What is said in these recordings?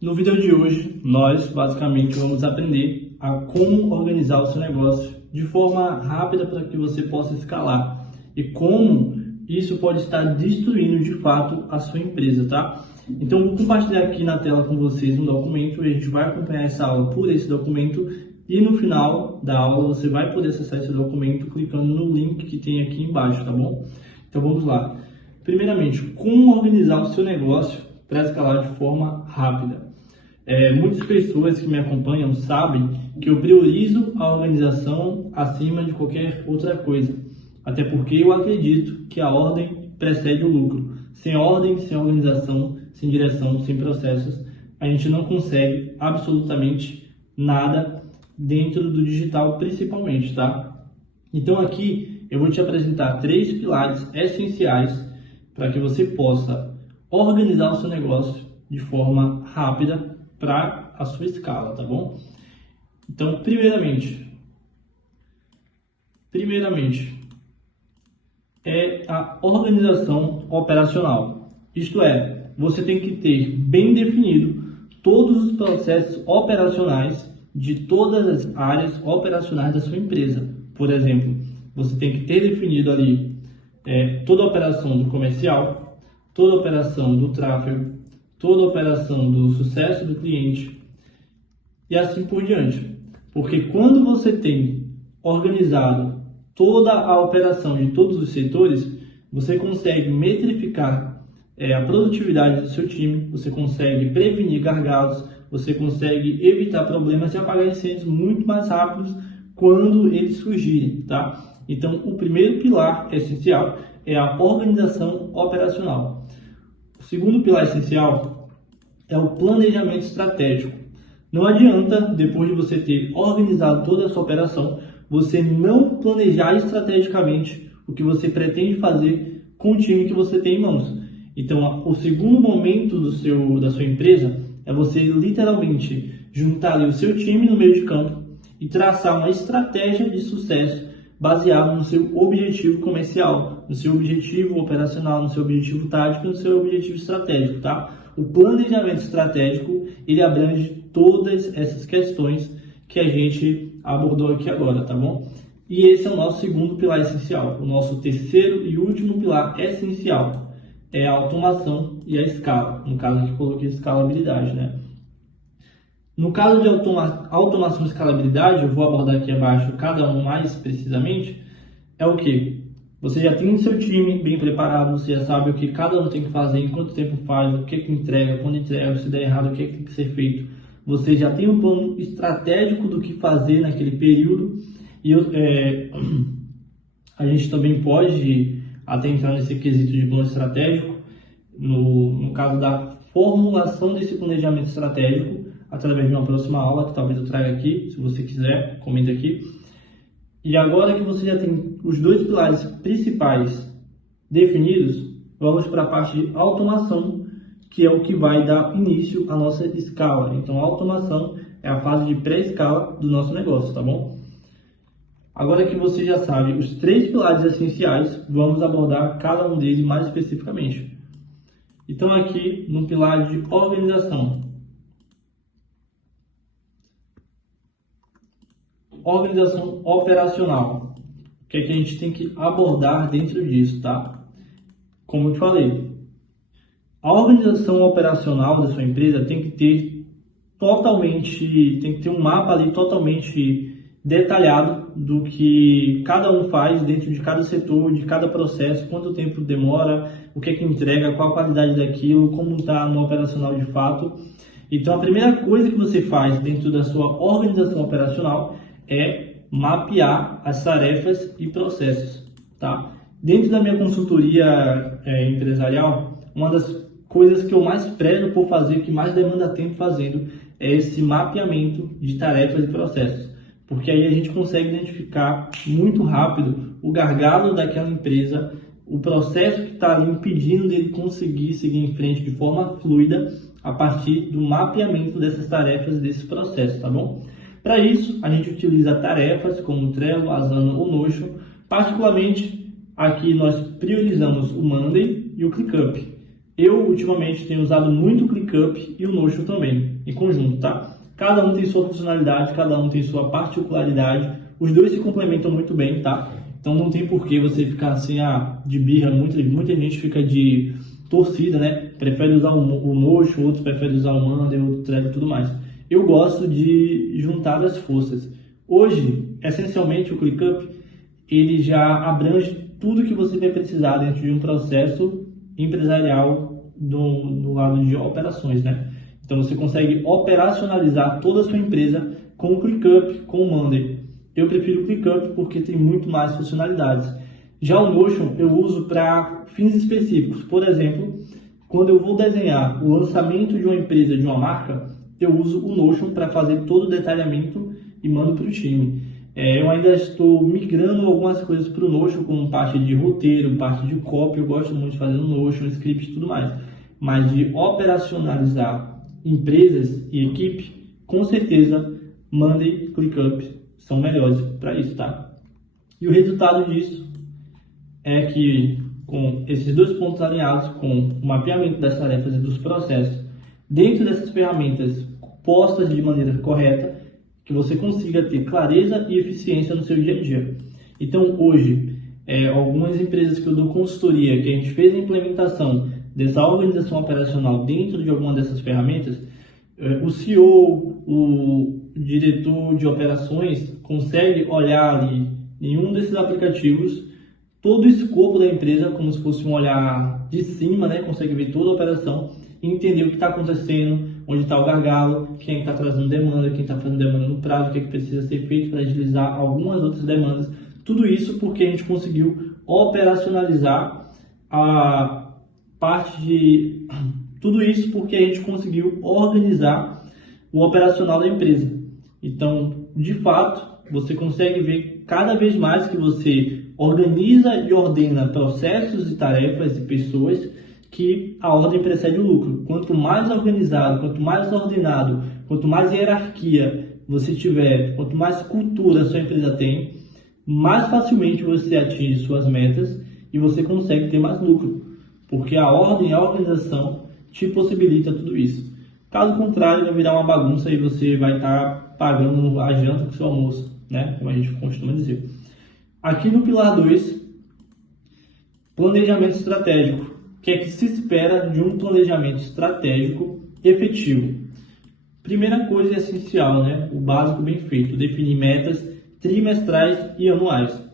No vídeo de hoje, nós basicamente vamos aprender a como organizar o seu negócio de forma rápida para que você possa escalar e como isso pode estar destruindo de fato a sua empresa, tá? Então, vou compartilhar aqui na tela com vocês um documento e a gente vai acompanhar essa aula por esse documento e no final da aula você vai poder acessar esse documento clicando no link que tem aqui embaixo, tá bom? Então, vamos lá. Primeiramente, como organizar o seu negócio para escalar de forma rápida. Muitas pessoas que me acompanham sabem que eu priorizo a organização acima de qualquer outra coisa. Até porque eu acredito que a ordem precede o lucro. Sem ordem, sem organização, sem direção, sem processos, a gente não consegue absolutamente nada dentro do digital, principalmente, tá? Então aqui eu vou te apresentar 3 pilares essenciais para que você possa organizar o seu negócio de forma rápida para a sua escala, tá bom? Então, primeiramente é a organização operacional. Isto é, você tem que ter bem definido todos os processos operacionais de todas as áreas operacionais da sua empresa. Por exemplo, você tem que ter definido ali toda a operação do comercial, toda a operação do tráfego, toda a operação do sucesso do cliente e assim por diante. Porque quando você tem organizado toda a operação de todos os setores, você consegue metrificar a produtividade do seu time, você consegue prevenir gargalos, você consegue evitar problemas e apagar incêndios muito mais rápidos quando eles surgirem, tá? Então, o primeiro pilar essencial é a organização operacional. O segundo pilar essencial é o planejamento estratégico. Não adianta, depois de você ter organizado toda a sua operação, você não planejar estrategicamente o que você pretende fazer com o time que você tem em mãos. Então, o segundo momento da sua empresa é você literalmente juntar ali o seu time no meio de campo e traçar uma estratégia de sucesso baseado no seu objetivo comercial, no seu objetivo operacional, no seu objetivo tático e no seu objetivo estratégico, tá? O planejamento estratégico, ele abrange todas essas questões que a gente abordou aqui agora, tá bom? E esse é o nosso segundo pilar essencial. O nosso terceiro e último pilar essencial é a automação e a escala. No caso aqui, coloquei escalabilidade, né? No caso de automação e escalabilidade, eu vou abordar aqui abaixo cada um mais precisamente, é o que? Você já tem o seu time bem preparado, você já sabe o que cada um tem que fazer, em quanto tempo faz, o que entrega, quando entrega, se der errado, o que tem que ser feito. Você já tem um plano estratégico do que fazer naquele período e a gente também pode até entrar nesse quesito de plano estratégico, no caso da formulação desse planejamento estratégico, através de uma próxima aula que talvez eu traga aqui, se você quiser, comenta aqui. E agora que você já tem os 2 pilares principais definidos, vamos para a parte de automação, que é o que vai dar início à nossa escala. Então, a automação é a fase de pré-escala do nosso negócio, tá bom? Agora que você já sabe os 3 pilares essenciais, vamos abordar cada um deles mais especificamente. Então, aqui no pilar de organização. Organização operacional. O que é que a gente tem que abordar dentro disso, tá? Como eu te falei, a organização operacional da sua empresa tem que ter um mapa ali totalmente detalhado do que cada um faz dentro de cada setor, de cada processo, quanto tempo demora, o que é que entrega, qual a qualidade daquilo, como está no operacional de fato. Então, a primeira coisa que você faz dentro da sua organização operacional é mapear as tarefas e processos, tá? Dentro da minha consultoria empresarial, uma das coisas que eu mais prezo por fazer, que mais demanda tempo fazendo, é esse mapeamento de tarefas e processos, porque aí a gente consegue identificar muito rápido o gargalo daquela empresa, o processo que está ali impedindo dele conseguir seguir em frente de forma fluida a partir do mapeamento dessas tarefas e desses processos, tá bom? Para isso, a gente utiliza tarefas como Trello, Asana ou Notion. Particularmente, aqui nós priorizamos o Monday e o ClickUp. Eu, ultimamente, tenho usado muito o ClickUp e o Notion também, em conjunto, tá? Cada um tem sua funcionalidade, cada um tem sua particularidade, os dois se complementam muito bem, tá? Então não tem por que você ficar assim, de birra, muita gente fica de torcida, né? Prefere usar o Notion, outros preferem usar o Monday, outros Trello e tudo mais. Eu gosto de juntar as forças. Hoje, essencialmente, o ClickUp, ele já abrange tudo que você vai precisar dentro de um processo empresarial do lado de operações, né? Então você consegue operacionalizar toda a sua empresa com o ClickUp, com o Monday. Eu prefiro o ClickUp porque tem muito mais funcionalidades. Já o Notion eu uso para fins específicos. Por exemplo, quando eu vou desenhar o lançamento de uma empresa, de uma marca, eu uso o Notion para fazer todo o detalhamento e mando para o time. Eu ainda estou migrando algumas coisas para o Notion, como parte de roteiro, parte de copy, eu gosto muito de fazer no Notion, script e tudo mais. Mas de operacionalizar empresas e equipe, com certeza, Monday e ClickUp são melhores para isso, tá? E o resultado disso é que, com esses dois pontos alinhados, com o mapeamento das tarefas e dos processos, dentro dessas ferramentas postas de maneira correta, que você consiga ter clareza e eficiência no seu dia a dia. Então, hoje, algumas empresas que eu dou consultoria, que a gente fez a implementação dessa organização operacional dentro de alguma dessas ferramentas, o CEO, o diretor de operações consegue olhar ali em um desses aplicativos todo o escopo da empresa, como se fosse um olhar de cima, né? Consegue ver toda a operação e entender o que está acontecendo, onde está o gargalo, quem está trazendo demanda, quem está fazendo demanda no prazo, o que precisa ser feito para agilizar algumas outras demandas. Tudo isso porque a gente conseguiu operacionalizar a parte de... Tudo isso porque a gente conseguiu organizar o operacional da empresa. Então, de fato, você consegue ver cada vez mais que você organiza e ordena processos e tarefas e pessoas, que a ordem precede o lucro. Quanto mais organizado, quanto mais ordenado, quanto mais hierarquia você tiver, quanto mais cultura a sua empresa tem, mais facilmente você atinge suas metas e você consegue ter mais lucro, porque a ordem e a organização te possibilita tudo isso. Caso contrário, vai virar uma bagunça e você vai estar pagando a janta com o seu almoço, né? Como a gente costuma dizer. Aqui no pilar 2, planejamento estratégico. O que é que se espera de um planejamento estratégico efetivo? Primeira coisa essencial, né? O básico bem feito, definir metas trimestrais e anuais.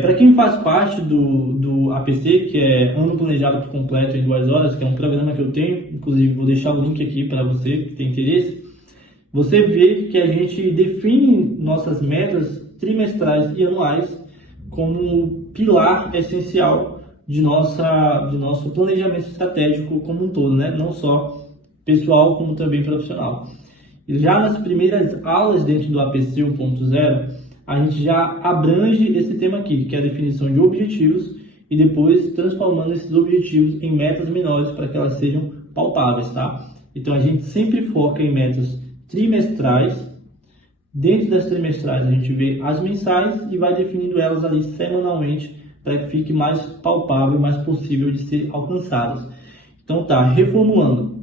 Para quem faz parte do APC, que é Ano Planejado por Completo em 2 horas, que é um programa que eu tenho, inclusive vou deixar o link aqui para você que tem interesse, você vê que a gente define nossas metas trimestrais e anuais como pilar essencial de nosso planejamento estratégico como um todo, né? Não só pessoal, como também profissional. E já nas primeiras aulas dentro do APC 1.0, a gente já abrange esse tema aqui, que é a definição de objetivos e depois transformando esses objetivos em metas menores para que elas sejam palpáveis, tá? Então a gente sempre foca em metas trimestrais. Dentro das trimestrais a gente vê as mensais e vai definindo elas ali semanalmente para que fique mais palpável, mais possível de ser alcançadas. Então tá, reformulando.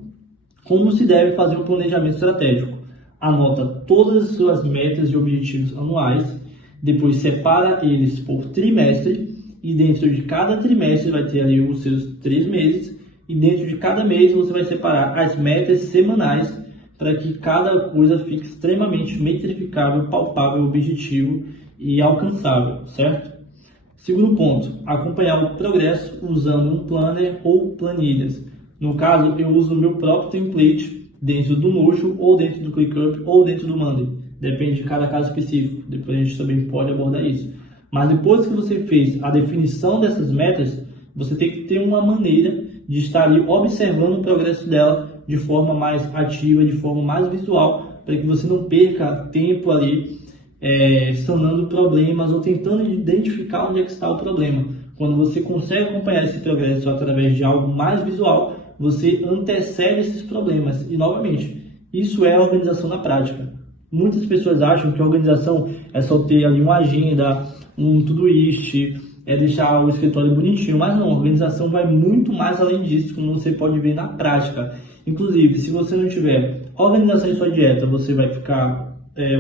Como se deve fazer um planejamento estratégico? Anota todas as suas metas e objetivos anuais, depois separa eles por trimestre e dentro de cada trimestre vai ter ali os seus 3 meses e dentro de cada mês você vai separar as metas semanais para que cada coisa fique extremamente metrificável, palpável, objetivo e alcançável, certo? Segundo ponto, acompanhar o progresso usando um planner ou planilhas. No caso, eu uso o meu próprio template dentro do Notion, ou dentro do ClickUp, ou dentro do Monday. Depende de cada caso específico. Depois a gente também pode abordar isso. Mas depois que você fez a definição dessas metas, você tem que ter uma maneira de estar ali observando o progresso dela de forma mais ativa, de forma mais visual, para que você não perca tempo ali sanando problemas ou tentando identificar onde é que está o problema. Quando você consegue acompanhar esse progresso através de algo mais visual, você antecede esses problemas. E, novamente, isso é organização na prática. Muitas pessoas acham que a organização é só ter ali uma agenda, um Todoist, é deixar o escritório bonitinho, mas não, a organização vai muito mais além disso, como você pode ver na prática. Inclusive, se você não tiver organização em sua dieta, você vai ficar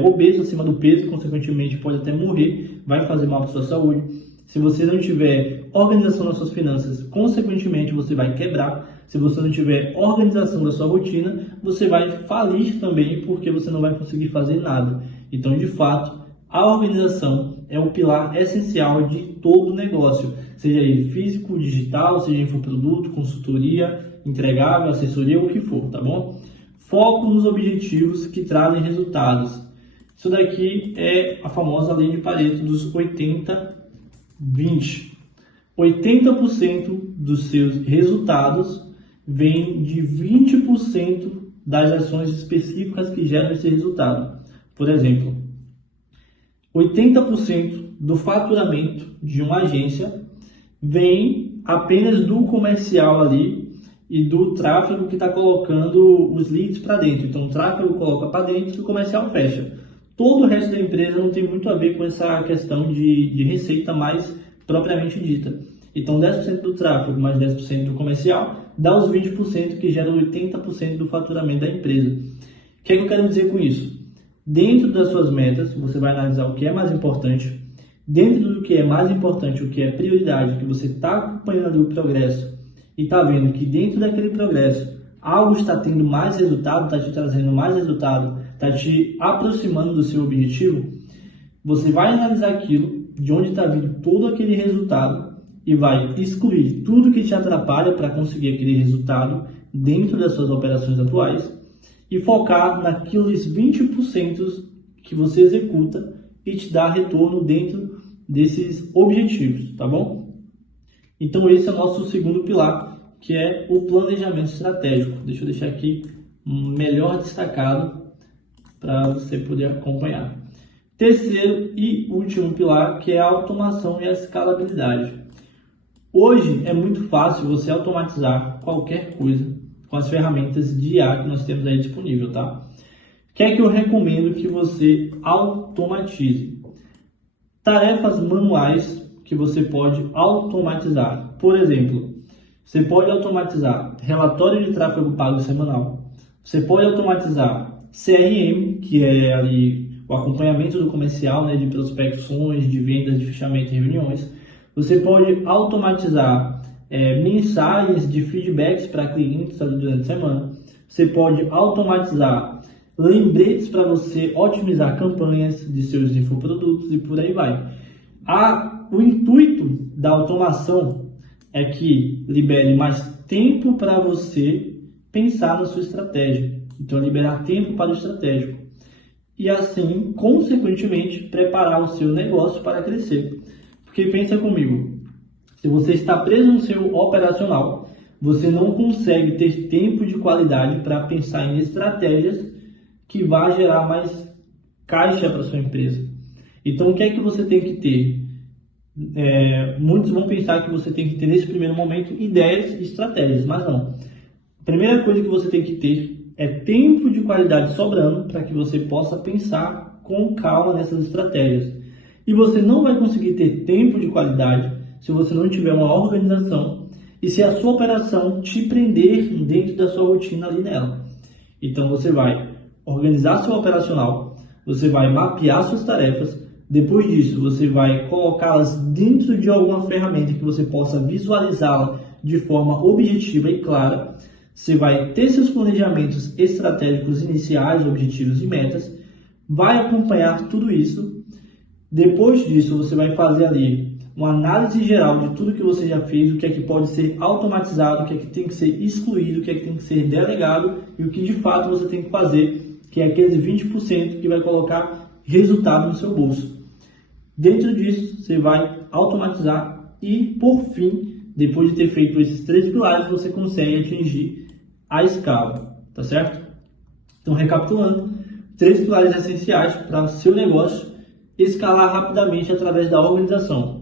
obeso, acima do peso, consequentemente pode até morrer, vai fazer mal para sua saúde. Se você não tiver organização nas suas finanças, consequentemente você vai quebrar. Se você não tiver organização da sua rotina, você vai falir também, porque você não vai conseguir fazer nada. Então, de fato, a organização é o pilar essencial de todo negócio, seja ele físico, digital, seja infoproduto, consultoria, entregável, assessoria, o que for, tá bom? Foco nos objetivos que trazem resultados. Isso daqui é a famosa lei de Pareto dos 80-20. 80% dos seus resultados vem de 20% das ações específicas que geram esse resultado. Por exemplo, 80% do faturamento de uma agência vem apenas do comercial ali e do tráfego que está colocando os leads para dentro. Então, o tráfego coloca para dentro e o comercial fecha. Todo o resto da empresa não tem muito a ver com essa questão de receita mais propriamente dita. Então, 10% do tráfego mais 10% do comercial dá os 20% que geram 80% do faturamento da empresa. O que é que eu quero dizer com isso? Dentro das suas metas, você vai analisar o que é mais importante. Dentro do que é mais importante, o que é prioridade, que você está acompanhando ali o progresso e está vendo que dentro daquele progresso algo está tendo mais resultado, está te trazendo mais resultado, está te aproximando do seu objetivo, você vai analisar aquilo, de onde está vindo todo aquele resultado e vai excluir tudo que te atrapalha para conseguir aquele resultado dentro das suas operações atuais e focar naqueles 20% que você executa e te dá retorno dentro desses objetivos, tá bom? Então esse é o nosso segundo pilar, que é o planejamento estratégico. Deixa eu deixar aqui melhor destacado para você poder acompanhar. Terceiro e último pilar, que é a automação e a escalabilidade. Hoje é muito fácil você automatizar qualquer coisa com as ferramentas de IA que nós temos aí disponível, tá? O que é que eu recomendo que você automatize? Tarefas manuais que você pode automatizar. Por exemplo, você pode automatizar relatório de tráfego pago semanal. Você pode automatizar CRM, que é ali o acompanhamento do comercial, né, de prospecções, de vendas, de fechamento e reuniões. Você pode automatizar mensagens de feedbacks para clientes ali durante a semana. Você pode automatizar lembretes para você otimizar campanhas de seus infoprodutos e por aí vai. O intuito da automação é que libere mais tempo para você pensar na sua estratégia. Então, liberar tempo para o estratégico. E assim, consequentemente, preparar o seu negócio para crescer. Porque pensa comigo, se você está preso no seu operacional, você não consegue ter tempo de qualidade para pensar em estratégias que vá gerar mais caixa para sua empresa. Então, o que é que você tem que ter? Muitos vão pensar que você tem que ter, nesse primeiro momento, ideias e estratégias, mas não. A primeira coisa que você tem que ter é tempo de qualidade sobrando para que você possa pensar com calma nessas estratégias. E você não vai conseguir ter tempo de qualidade se você não tiver uma organização e se a sua operação te prender dentro da sua rotina ali nela. Então você vai organizar seu operacional, você vai mapear suas tarefas, depois disso você vai colocá-las dentro de alguma ferramenta que você possa visualizá-la de forma objetiva e clara. Você vai ter seus planejamentos estratégicos iniciais, objetivos e metas, vai acompanhar tudo isso. Depois disso, você vai fazer ali uma análise geral de tudo que você já fez, o que é que pode ser automatizado, o que é que tem que ser excluído, o que é que tem que ser delegado e o que de fato você tem que fazer, que é aqueles 20% que vai colocar resultado no seu bolso. Dentro disso, você vai automatizar e, por fim, depois de ter feito esses 3 pilares, você consegue atingir a escala, tá certo? Então, recapitulando, 3 pilares essenciais para seu negócio escalar rapidamente através da organização.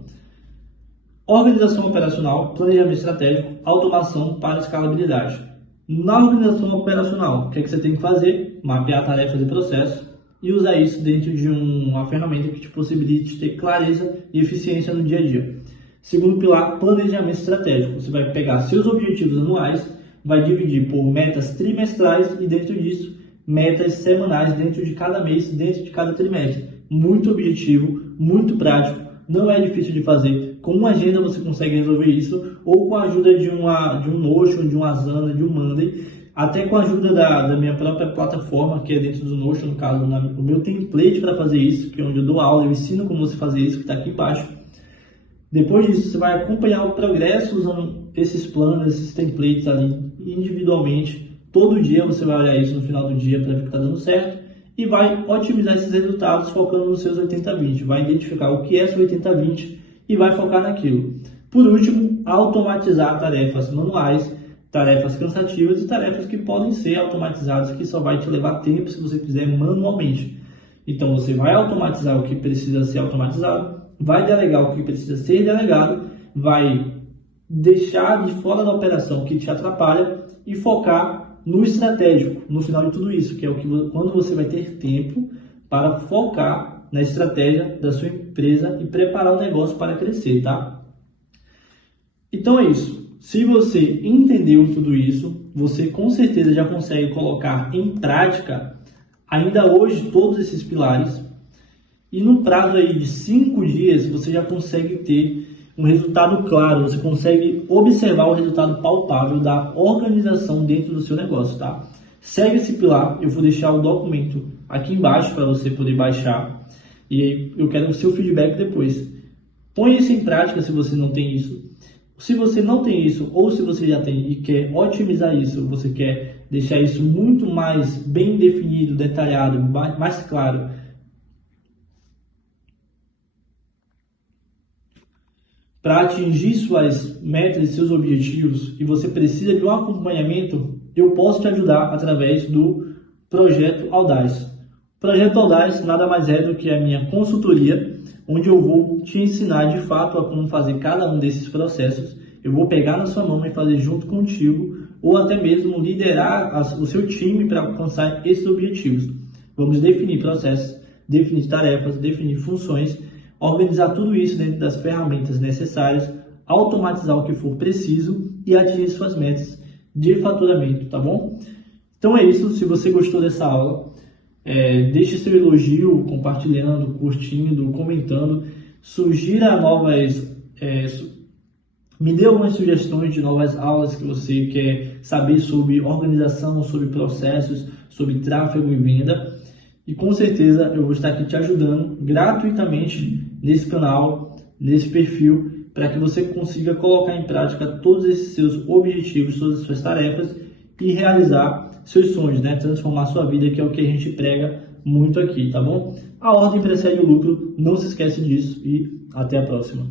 Organização operacional, planejamento estratégico, automação para escalabilidade. Na organização operacional, o que é que você tem que fazer? Mapear tarefas e processos e usar isso dentro de uma ferramenta que te possibilite ter clareza e eficiência no dia a dia. Segundo pilar, planejamento estratégico. Você vai pegar seus objetivos anuais, vai dividir por metas trimestrais e dentro disso, metas semanais dentro de cada mês, dentro de cada trimestre. Muito objetivo, muito prático, não é difícil de fazer. Com uma agenda você consegue resolver isso, ou com a ajuda de um Notion, de um Asana, de um Monday, até com a ajuda da minha própria plataforma, que é dentro do Notion, no caso, o meu template para fazer isso, que é onde eu dou aula, eu ensino como você fazer isso, que está aqui embaixo. Depois disso, você vai acompanhar o progresso usando esses planos, esses templates ali individualmente. Todo dia você vai olhar isso no final do dia para ver que está dando certo e vai otimizar esses resultados focando nos seus 80-20. Vai identificar o que é seu 80-20 e vai focar naquilo. Por último, automatizar tarefas manuais, tarefas cansativas e tarefas que podem ser automatizadas, que só vai te levar tempo se você fizer manualmente. Então você vai automatizar o que precisa ser automatizado, vai delegar o que precisa ser delegado, vai deixar de fora da operação o que te atrapalha e focar no estratégico, no final de tudo isso, que é quando você vai ter tempo para focar na estratégia da sua empresa e preparar o negócio para crescer, tá? Então é isso. Se você entendeu tudo isso, você com certeza já consegue colocar em prática ainda hoje todos esses pilares. E no prazo aí de 5 dias, você já consegue ter um resultado claro, você consegue observar o resultado palpável da organização dentro do seu negócio, tá? Segue esse pilar, eu vou deixar o documento aqui embaixo para você poder baixar e eu quero o seu feedback depois. Põe isso em prática se você não tem isso. Se você não tem isso ou se você já tem e quer otimizar isso, você quer deixar isso muito mais bem definido, detalhado, mais claro, para atingir suas metas e seus objetivos e você precisa de um acompanhamento, eu posso te ajudar através do Projeto Audaz. O Projeto Audaz nada mais é do que a minha consultoria, onde eu vou te ensinar de fato a como fazer cada um desses processos. Eu vou pegar na sua mão e fazer junto contigo, ou até mesmo liderar o seu time para alcançar esses objetivos. Vamos definir processos, definir tarefas, definir funções, organizar tudo isso dentro das ferramentas necessárias, automatizar o que for preciso e atingir suas metas de faturamento, tá bom? Então é isso, se você gostou dessa aula, deixe seu elogio, compartilhando, curtindo, comentando, sugira novas, me dê algumas sugestões de novas aulas que você quer saber sobre organização, sobre processos, sobre tráfego e venda. E com certeza eu vou estar aqui te ajudando gratuitamente nesse canal, nesse perfil, para que você consiga colocar em prática todos esses seus objetivos, todas as suas tarefas e realizar seus sonhos, né? Transformar sua vida, que é o que a gente prega muito aqui, tá bom? A ordem precede o lucro, não se esquece disso e até a próxima.